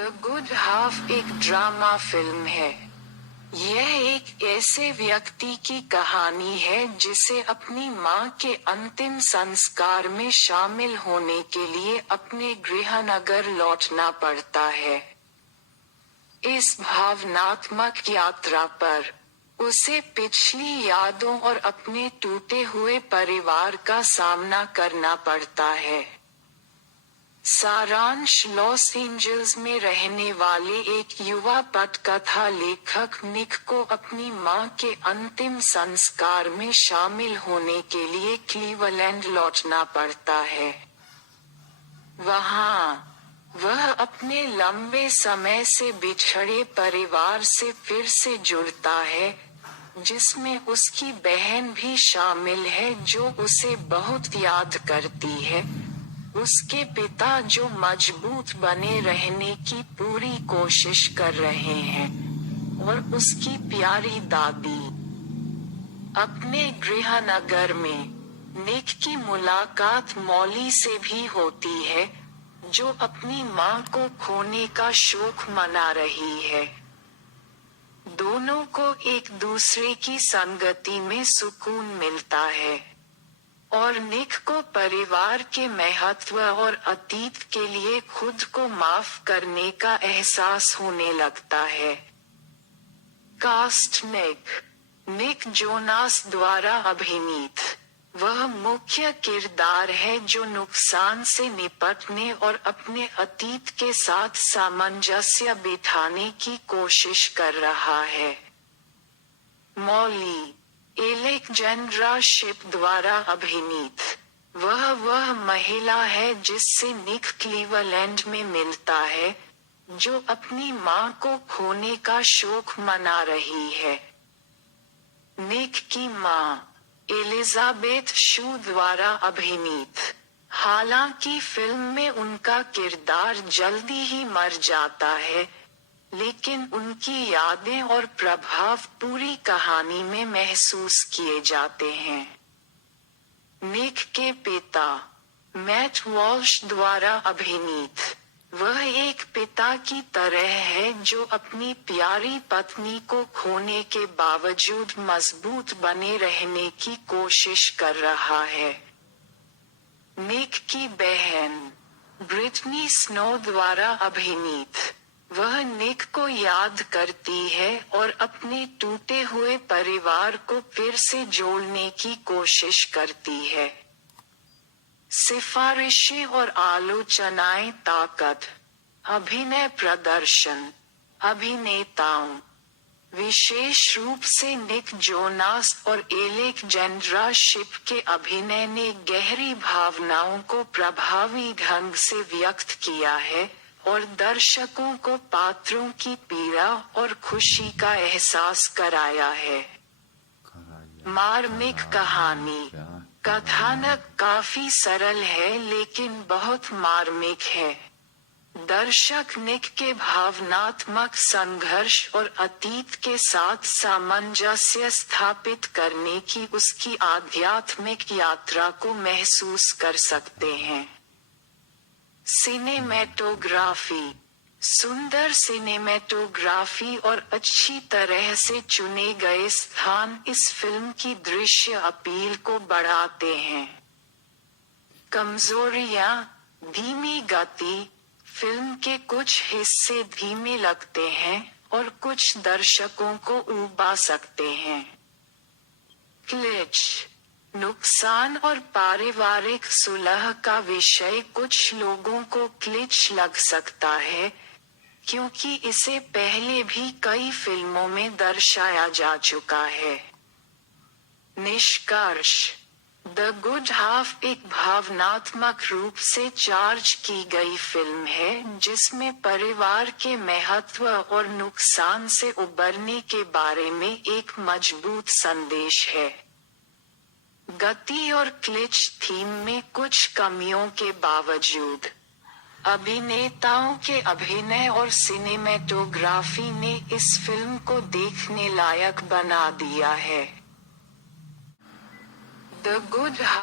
The good half एक drama film है। यह एक ऐसे व्यक्ति की कहानी है जिसे अपनी मां के अंतिम संस्कार में शामिल होने के लिए अपने गृहनगर लौटना पड़ता है। इस भावनात्मक यात्रा पर उसे पिछली यादों और अपने टूटे हुए परिवार का सामना करना पड़ता है। सारांश लॉस एंजल्स में रहने वाले एक युवा पटकथा लेखक निक को अपनी मां के अंतिम संस्कार में शामिल होने के लिए क्लीवलैंड लौटना पड़ता है। वहां वह अपने लंबे समय से बिछड़े परिवार से फिर से जुड़ता है, जिसमें उसकी बहन भी शामिल है जो उसे बहुत याद करती है, उसके पिता जो मजबूत बने रहने की पूरी कोशिश कर रहे हैं, और उसकी प्यारी दादी। अपने गृहनगर में निक की मुलाकात मॉली से भी होती है, जो अपनी मां को खोने का शोक मना रही है। दोनों को एक दूसरे की संगति में सुकून मिलता है, और निक को परिवार के महत्व और अतीत के लिए खुद को माफ करने का एहसास होने लगता है। कास्ट निक जोनास द्वारा अभिनीत वह मुख्य किरदार है जो नुकसान से निपटने और अपने अतीत के साथ सामंजस्य बिठाने की कोशिश कर रहा है। मॉली एलेक्जेंड्रा शिप द्वारा अभिनीत वह महिला है जिससे निक क्लीवलैंड में मिलता है, जो अपनी मां को खोने का शोक मना रही है। निक की मां एलिजाबेथ शू द्वारा अभिनीत हालांकि फिल्म में उनका किरदार जल्दी ही मर जाता है, लेकिन उनकी यादें और प्रभाव पूरी कहानी में महसूस किए जाते हैं। निक के पिता मैट वॉल्श द्वारा अभिनीत वह एक पिता की तरह है जो अपनी प्यारी पत्नी को खोने के बावजूद मजबूत बने रहने की कोशिश कर रहा है। निक की बहन ब्रिटनी स्नो द्वारा अभिनीत वह निक को याद करती है और अपने टूटे हुए परिवार को फिर से जोड़ने की कोशिश करती है। सिफारिशें और आलोचनाएं ताकत, अभिनय प्रदर्शन, अभिनेताओं, विशेष रूप से निक जोनास और एलेक्जेंड्रा शिप के अभिनय ने गहरी भावनाओं को प्रभावी ढंग से व्यक्त किया है और दर्शकों को पात्रों की पीड़ा और खुशी का एहसास कराया है। मार्मिक कहानी कथानक काफी सरल है लेकिन बहुत मार्मिक है। दर्शक निक के भावनात्मक संघर्ष और अतीत के साथ सामंजस्य स्थापित करने की उसकी आध्यात्मिक यात्रा को महसूस कर सकते हैं। सिनेमैटोग्राफी सुंदर सिनेमैटोग्राफी और अच्छी तरह से चुने गए स्थान इस फिल्म की दृश्य अपील को बढ़ाते हैं। कमजोरियां, धीमी गति, फिल्म के कुछ हिस्से धीमे लगते हैं और कुछ दर्शकों को ऊबा सकते हैं। क्लिच नुकसान और पारिवारिक सुलह का विषय कुछ लोगों को क्लिच लग सकता है, क्योंकि इसे पहले भी कई फिल्मों में दर्शाया जा चुका है। निष्कर्ष द गुड हाफ एक भावनात्मक रूप से चार्ज की गई फिल्म है जिसमें परिवार के महत्व और नुकसान से उबरने के बारे में एक मजबूत संदेश है। गति और क्लिच थीम में कुछ कमियों के बावजूद अभिनेताओं के अभिनय और सिनेमैटोग्राफी ने इस फिल्म को देखने लायक बना दिया है। The good